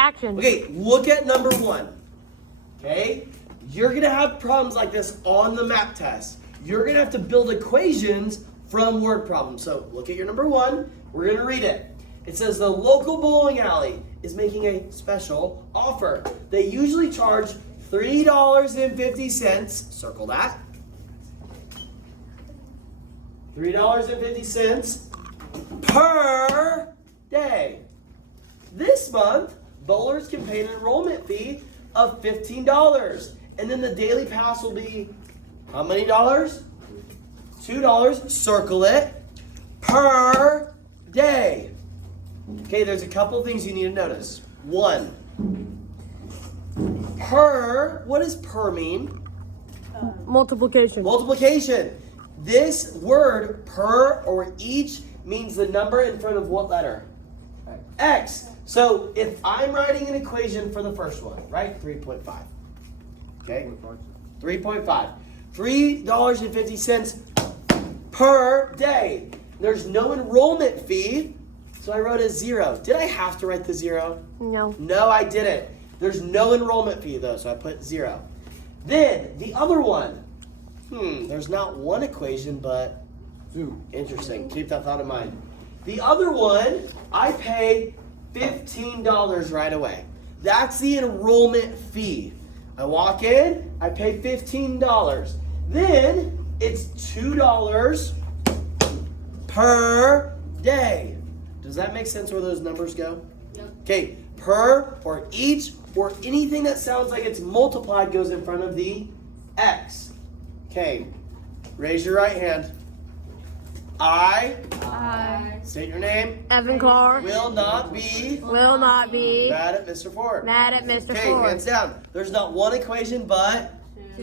Action. Okay, look at number 1. Okay? You're going to have problems like this on the map test. You're going to have to build equations from word problems. So look at your number 1. We're going to read it. It says the local bowling alley is making a special offer. They usually charge $3.50. Circle that. $3.50 per day. This month, bowlers can pay an enrollment fee of $15. And then the daily pass will be how many dollars? $2. Circle it. Per day. Okay, there's a couple things you need to notice. 1. Per, what does per mean? Multiplication. Multiplication. This word, per or each, means the number in front of what letter? X. So if I'm writing an equation for the first one, right? 3.5. Okay? 3.5. $3.50 per day. There's no enrollment fee, so I wrote a 0. Did I have to write the 0? No. No, I didn't. There's no enrollment fee though, so I put 0. Then the other one. There's not one equation, but interesting. Keep that thought in mind. The other one, I pay $15 right away. That's the enrollment fee. I walk in, I pay $15. Then it's $2 per day. Does that make sense where those numbers go? Yep. Okay, per or each or anything that sounds like it's multiplied goes in front of the X. Okay, raise your right hand. I, state your name, Evan Carr will not be will not be mad at Mr. Ford. mad at Mr. Okay, Ford. hands down. There's not one equation, but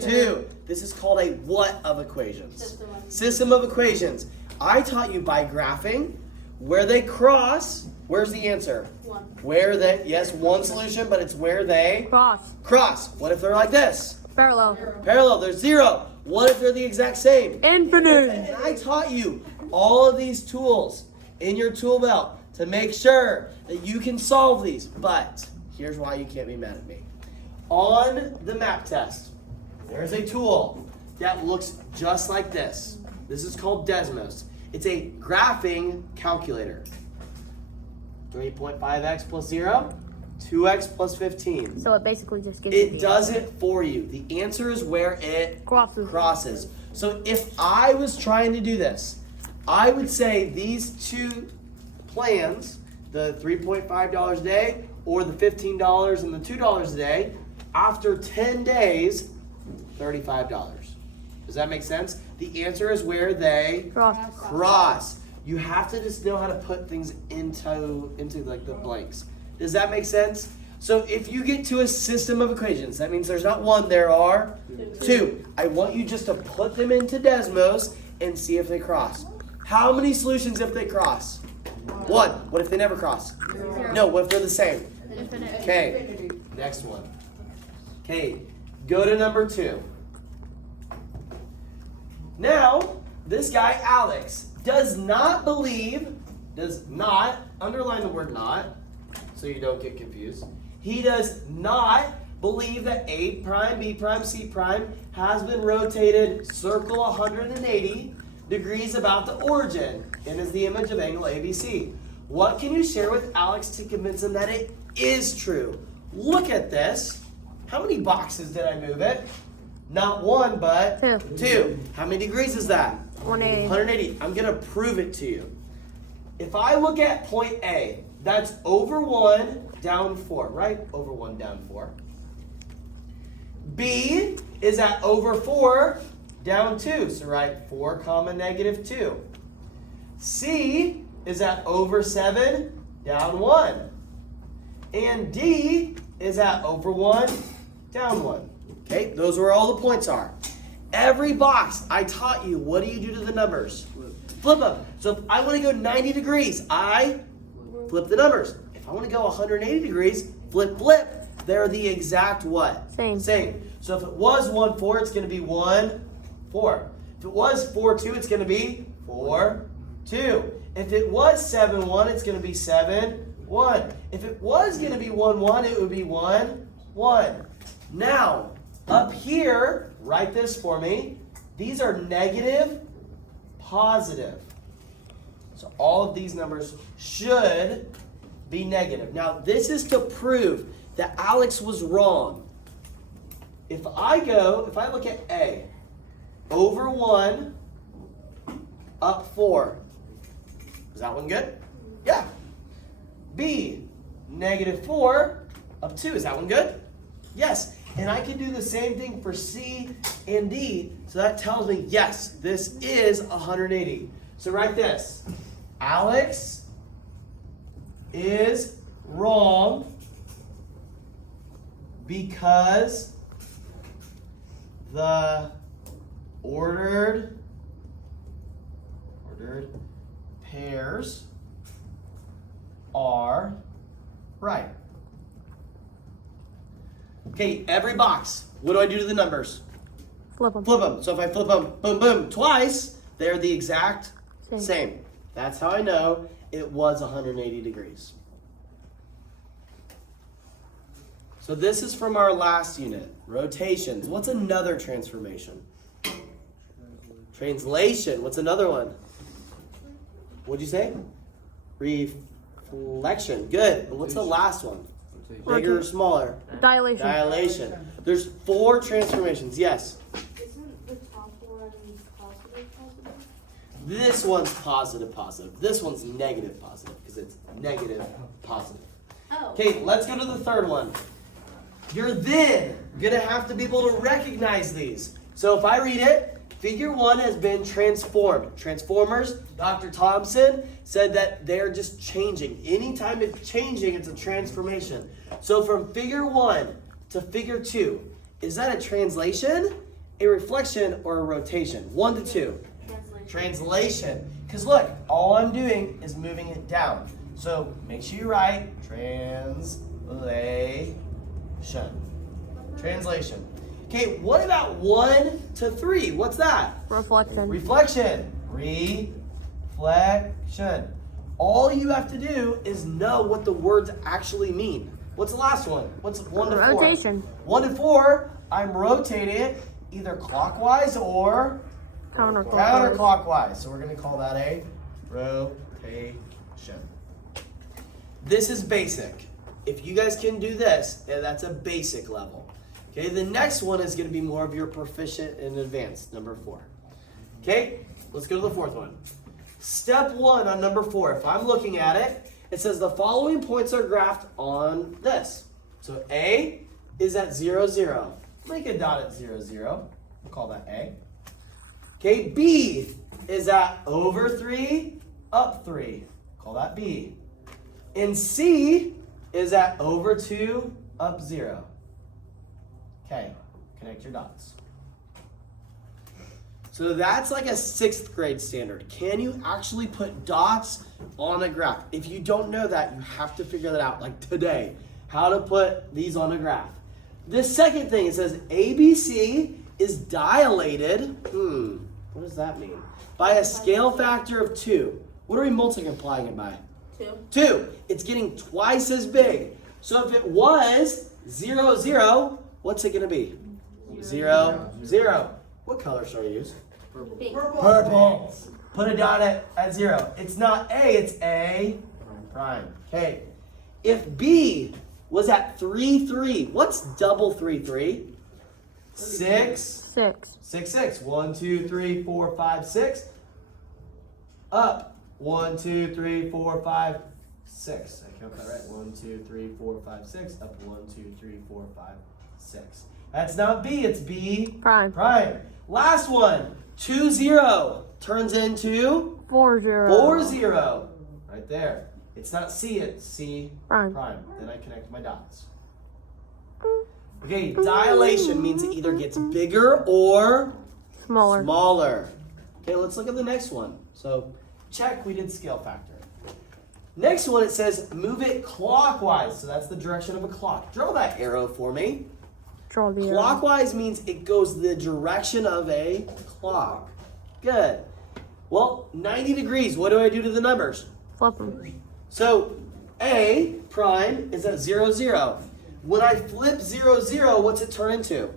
2. This is called a what of equations? System of equations. I taught you by graphing where they cross. Where's the answer? 1. Where they, yes, one solution, but it's where they Cross. cross. What if they're like this? Parallel. Parallel, there's 0. What if they're the exact same? Infinite. And I taught you all of these tools in your tool belt to make sure that you can solve these. But here's why you can't be mad at me. On the map test, there's a tool that looks just like this. This is called Desmos. It's a graphing calculator. 3.5x plus 0, 2x plus 15. So it basically just gives you It the does it for you. The answer is where it crosses. So if I was trying to do this, I would say these two plans, the $3.5 a day or the $15 and the $2 a day, after 10 days, $35. Does that make sense? The answer is where they cross. You have to just know how to put things into like the blanks. Does that make sense? So if you get to a system of equations, that means there's not one, there are 2. I want you just to put them into Desmos and see if they cross. How many solutions if they cross? 1. What if they never cross? 0. No, what if they're the same? Infinite. Okay, next one. Okay, go to number 2. Now, this guy, Alex, does not, underline the word not, so you don't get confused. He does not believe that A prime, B prime, C prime has been rotated circle 180 degrees about the origin and is the image of angle ABC. What can you share with Alex to convince him that it is true? Look at this. How many boxes did I move it? Not 1, but 2. How many degrees is that? 180. 180. I'm going to prove it to you. If I look at point A, that's over 1, down 4, right? Over 1, down 4. B is at over 4, down 2. So write 4 comma negative 2. C is at over 7, down 1. And D is at over 1, down 1. Okay, those are where all the points are. Every box I taught you, what do you do to the numbers? Flip them. So if I want to go 90 degrees, I flip the numbers. If I want to go 180 degrees, flip. They're the exact what? Same. So if it was 1, 4, it's going to be 1, 4. If it was 4, 2, it's going to be 4, 2. If it was 7, 1, it's going to be 7, 1. If it was going to be 1, 1, it would be 1, 1. Now, up here, write this for me. These are negative, positive. So all of these numbers should be negative. Now, this is to prove that Alex was wrong. If I look at A, over 1, up 4. Is that one good? Yeah. B, negative 4, up 2. Is that one good? Yes. And I can do the same thing for C and D. So that tells me, yes, this is 180. So write this. Alex is wrong because the ordered pairs are right. Okay, every box. What do I do to the numbers? Flip them. Flip them. So if I flip them, boom, boom, twice, they're the exact same. That's how I know it was 180 degrees. So this is from our last unit, rotations. What's another transformation? Translation. What's another one? What'd you say? Reflection. Good. And what's the last one? Bigger or smaller? Dilation. Dilation. There's 4 transformations. Yes. Isn't the top one positive? This one's positive, positive. This one's negative, positive because it's negative, positive. Oh. Okay, let's go to the third one. You're then gonna have to be able to recognize these. So if I read it, figure 1 has been transformed. Transformers, Dr. Thompson said that they're just changing. Anytime it's changing, it's a transformation. So from figure 1 to figure 2, is that a translation, a reflection, or a rotation? 1 to 2. Translation. Because look, all I'm doing is moving it down. So make sure you write translation. Translation. Okay, what about 1 to 3? What's that? Reflection. Reflection. Reflection. All you have to do is know what the words actually mean. What's the last one? What's 1 to 4? Rotation. 1 to 4, I'm rotating it either clockwise or counterclockwise. So we're going to call that a rotation. This is basic. If you guys can do this, that's a basic level. Okay, the next one is going to be more of your proficient and advanced, number 4. Okay, let's go to the fourth one. Step 1 on number 4. If I'm looking at it, it says the following points are graphed on this. So A is at 0, 0. Make a dot at 0, 0. We'll call that A. Okay, B is at over 3, up 3. Call that B. And C is at over 2, up 0. Okay, connect your dots. So that's like a 6th grade standard. Can you actually put dots on a graph? If you don't know that, you have to figure that out, like today, how to put these on a graph. This second thing, it says ABC is dilated. What does that mean? By a scale factor of 2. What are we multiplying it by? 2. 2. It's getting twice as big. So if it was 0, 0, what's it going to be? 0, 0. What color should I use? Pink. Purple. Put a dot at 0. It's not A, it's A prime. Okay. If B was at 3, 3, what's double 3, 3? 6. 6. 6, 6. 1, 2, 3, 4, 5, 6. Up. 1, 2, 3, 4, 5, 6. I count that right. 1, 2, 3, 4, 5, 6. Up. 1, 2, 3, 4, 5, 6. That's not B, it's B Prime. prime. Last one. 2, 0 turns into 4, 0. 4, 0. Right there. It's not C, it's C Prime. prime. Then I connect my dots. Okay, dilation means it either gets bigger or Smaller. smaller. Okay, let's look at the next one. So, check, we did scale factor. Next one, it says move it clockwise. So that's the direction of a clock. Draw that arrow for me. Draw the arrow. Clockwise means it goes the direction of a clock. Good. Well, 90 degrees, what do I do to the numbers? Flip them. So, A prime is at 0, 0. When I flip 0, 0, what's it turn into?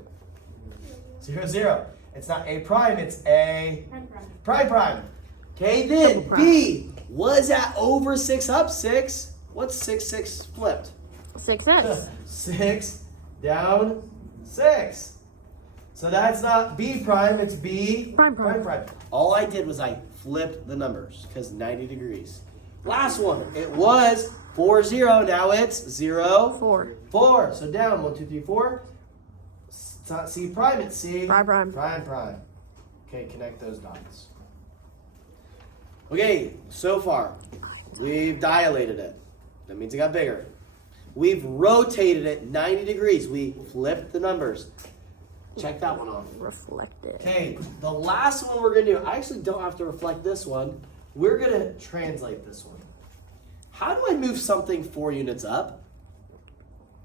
0, 0. It's not A prime, it's A prime prime. Okay, then B was at over 6 up 6. What's 6, 6 flipped? 6x. 6 down 6. So that's not B prime, it's B Prime. All I did was I flipped the numbers because 90 degrees. Last one, it was 4, 0. Now it's 0, 4. 4. So down 1, 2, 3, 4. It's not C prime, it's C Prime. prime. Okay, connect those dots. Okay, so far we've dilated it. That means it got bigger. We've rotated it 90 degrees. We flipped the numbers. Check that one off. Reflected. Okay, the last one we're gonna do, I actually don't have to reflect this one. We're gonna translate this one. How do I move something 4 units up?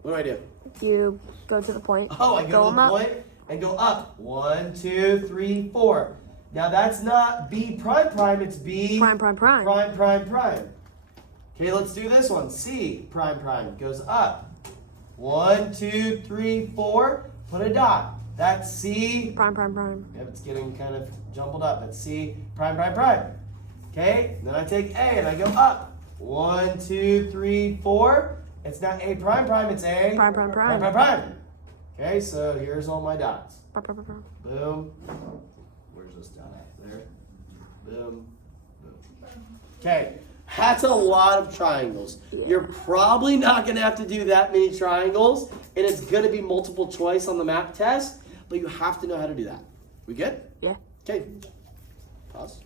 What do I do? You go to the point. Oh, I go to the up. point and go up. 1, 2, 3, 4. Now that's not B prime prime, it's B Prime. prime. Okay, let's do this one. C prime goes up. 1, 2, 3, 4. Put a dot. That's C. Prime. Yep, it's getting kind of jumbled up. That's C prime. Okay, then I take A and I go up. 1, 2, 3, 4. It's not A prime, it's A Prime. Okay, so here's all my dots. Prime. Boom. Where's this dot at? There. Boom. Okay, that's a lot of triangles. You're probably not going to have to do that many triangles, and it's going to be multiple choice on the map test, but you have to know how to do that. We good? Yeah. Okay. Pause.